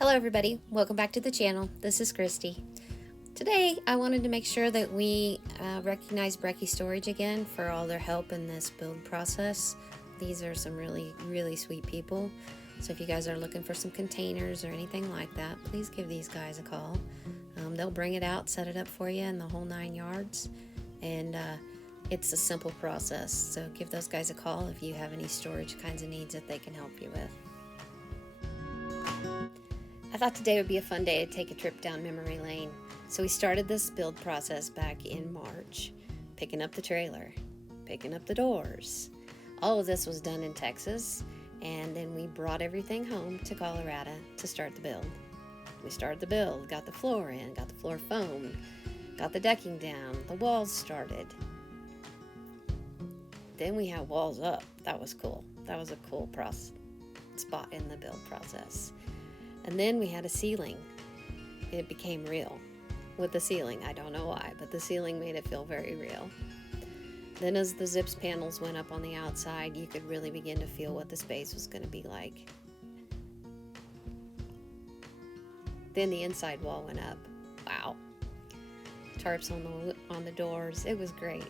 Hello everybody, welcome back to the channel. This is Christy. Today I wanted to make sure that we recognize Brekke Storage again for all their help in this build process. These are some really sweet people. So if you guys are looking for some containers or anything like that, please give these guys a call. They'll bring it out, set it up for you in the whole 9 yards, and it's a simple process. So give those guys a call if you have any storage kinds of needs that they can help you with. I thought today would be a fun day to take a trip down memory lane. So we started this build process back in March, picking up the trailer, picking up the doors. All of this was done in Texas, and then we brought everything home to Colorado to start the build. We started the build, got the floor in, got the floor foamed, got the decking down, the walls started. Then we had walls up. That was cool. That was a cool spot in the build process. And then we had a ceiling. It became real with the ceiling. I don't know why, but the ceiling made it feel very real. Then as the zips panels went up on the outside, you could really begin to feel what the space was going to be like. Then the inside wall went up. Wow. Tarps on the doors. It was great.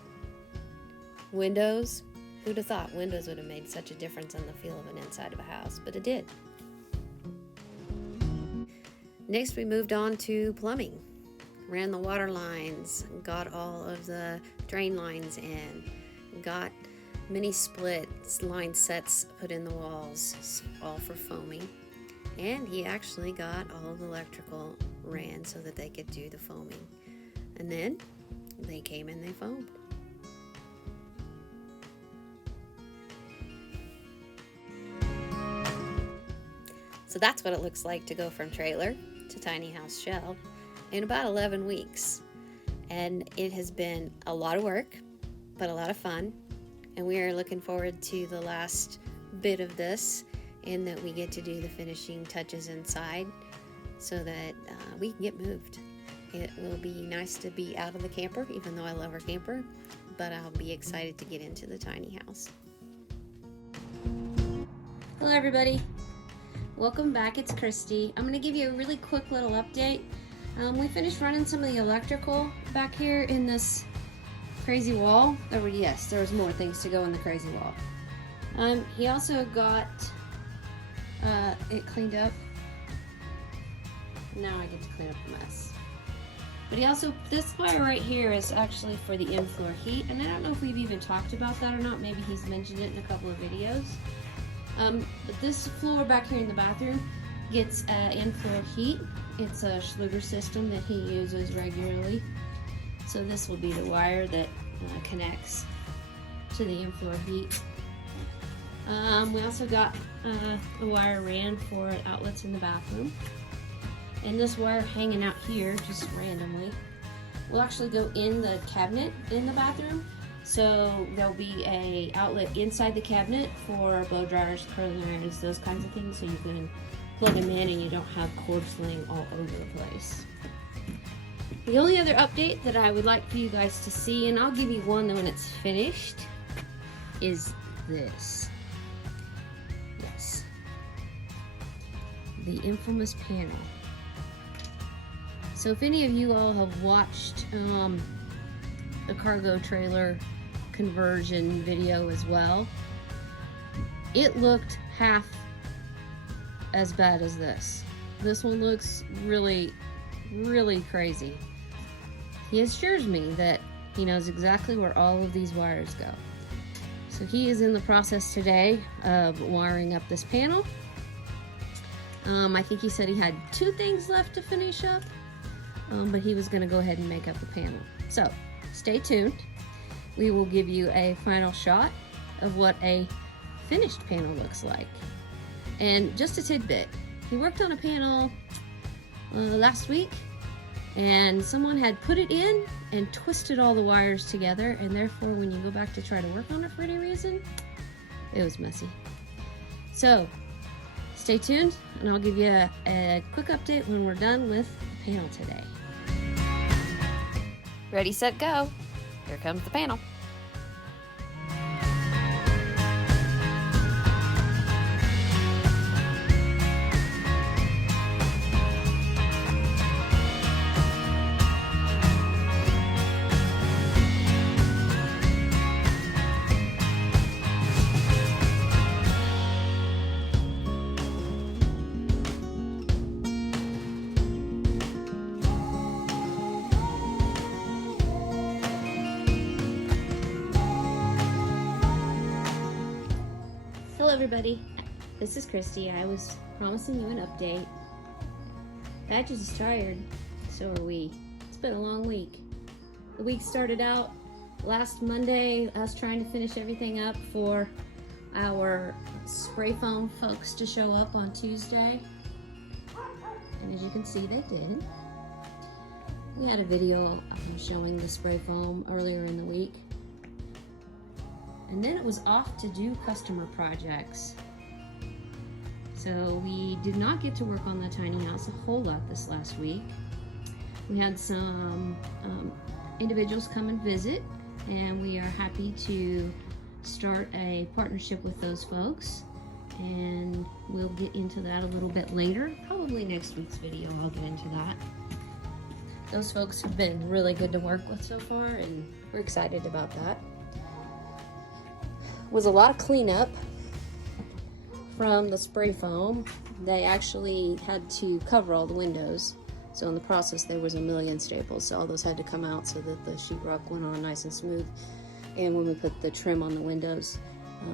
Windows. Who'd have thought windows would have made such a difference in the feel of an inside of a house, but it did. Next, we moved on to plumbing. Ran the water lines, got all of the drain lines in, got mini split line sets put in the walls, all for foaming. And he actually got all of the electrical ran so that they could do the foaming. And then they came and they foamed. So that's what it looks like to go from trailer to tiny house shell in about 11 weeks. And it has been a lot of work, but a lot of fun. And we are looking forward to the last bit of this, in that we get to do the finishing touches inside so that we can get moved. It will be nice to be out of the camper, even though I love our camper, but I'll be excited to get into the tiny house. Hello everybody. Welcome back, it's Christy. I'm going to give you a really quick little update. We finished running some of the electrical back here in this crazy wall. There was more things to go in the crazy wall. He also got it cleaned up. Now I get to clean up the mess. But he also, this wire right here is actually for the in-floor heat, and I don't know if we've even talked about that or not. Maybe he's mentioned it in a couple of videos. But this floor back here in the bathroom gets in-floor heat. It's a Schluter system that he uses regularly. So this will be the wire that connects to the in-floor heat. We also got the wire ran for outlets in the bathroom. And this wire hanging out here, just randomly, will actually go in the cabinet in the bathroom. So there'll be a outlet inside the cabinet for blow dryers, curling irons, those kinds of things, so you can plug them in and you don't have cords laying all over the place. The only other update that I would like for you guys to see, and I'll give you one when it's finished, is this. Yes. The infamous panel. So if any of you all have watched the cargo trailer conversion video as well, it looked half as bad as this. This one looks really crazy. He assures me that he knows exactly where all of these wires go. So he is in the process today of wiring up this panel. I think he said he had 2 things left to finish up, but he was going to go ahead and make up the panel. So stay tuned. We will give you a final shot of what a finished panel looks like. And just a tidbit, he worked on a panel last week, and someone had put it in and twisted all the wires together, and therefore when you go back to try to work on it for any reason, it was messy. So stay tuned, and I'll give you a quick update when we're done with the panel today. Ready, set, go. Here comes the panel. everybody, this is Christy. I was promising you an update. Patches is tired, so are we. It's been a long week. The week started out last Monday, us trying to finish everything up for our spray foam folks to show up on Tuesday. And as you can see, they did. We had a video showing the spray foam earlier in the week. And then it was off to do customer projects. So we did not get to work on the tiny house a whole lot this last week. We had some individuals come and visit, and we are happy to start a partnership with those folks. And we'll get into that a little bit later. Probably next week's video I'll get into that. Those folks have been really good to work with so far, and we're excited about that. It was a lot of cleanup from the spray foam. They actually had to cover all the windows. So in the process there was a million staples, so all those had to come out so that the sheetrock went on nice and smooth. And when we put the trim on the windows,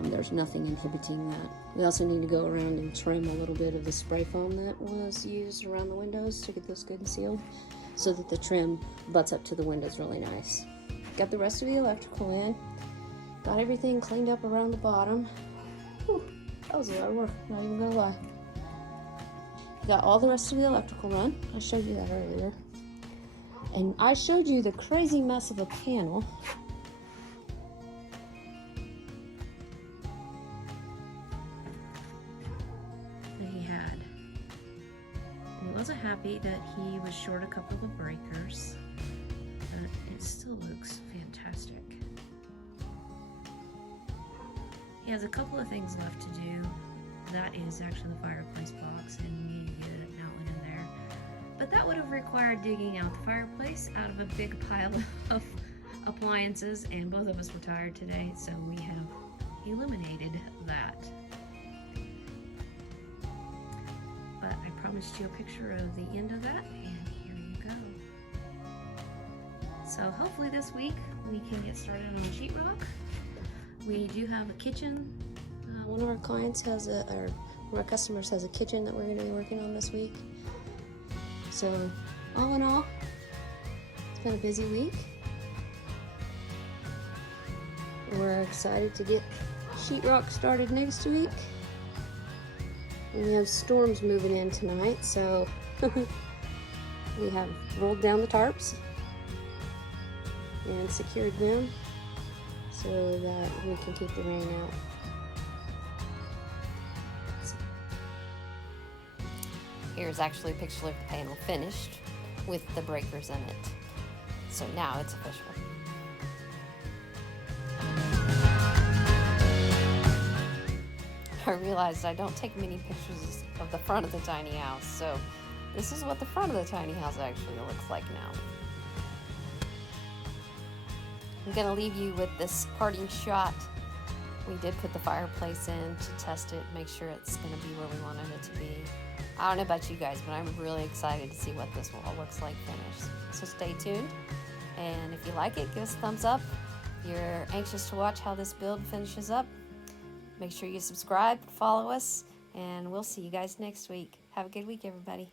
there's nothing inhibiting that. We also need to go around and trim a little bit of the spray foam that was used around the windows to get those good and sealed, so that the trim butts up to the windows really nice. Got the rest of the electrical in. Got everything cleaned up around the bottom. Whew, that was a lot of work, not even gonna lie. Got all the rest of the electrical run. I showed you that earlier. And I showed you the crazy mess of a panel. That he had. And he wasn't happy that he was short a couple of breakers, but it still looks fantastic. He has a couple of things left to do. That is actually the fireplace box, and we need to get an outlet in there. But that would have required digging out the fireplace out of a big pile of appliances, and both of us were tired today, so we have eliminated that. But I promised you a picture of the end of that, and here you go. So hopefully this week we can get started on sheetrock. We do have a kitchen. One of our clients has one of our customers has a kitchen that we're going to be working on this week. So all in all, it's been a busy week. We're excited to get sheetrock started next week. And we have storms moving in tonight, so we have rolled down the tarps and secured them so that we can keep the rain out. Here's actually a picture of the panel finished with the breakers in it. So now it's official. I realized I don't take many pictures of the front of the tiny house, so this is what the front of the tiny house actually looks like now. I'm gonna leave you with this parting shot. We did put the fireplace in to test it, make sure it's gonna be where we wanted it to be. I don't know about you guys, but I'm really excited to see what this wall looks like finished. So stay tuned, and if you like it, give us a thumbs up. If you're anxious to watch how this build finishes up, make sure you subscribe, follow us, and we'll see you guys next week. Have a good week, everybody.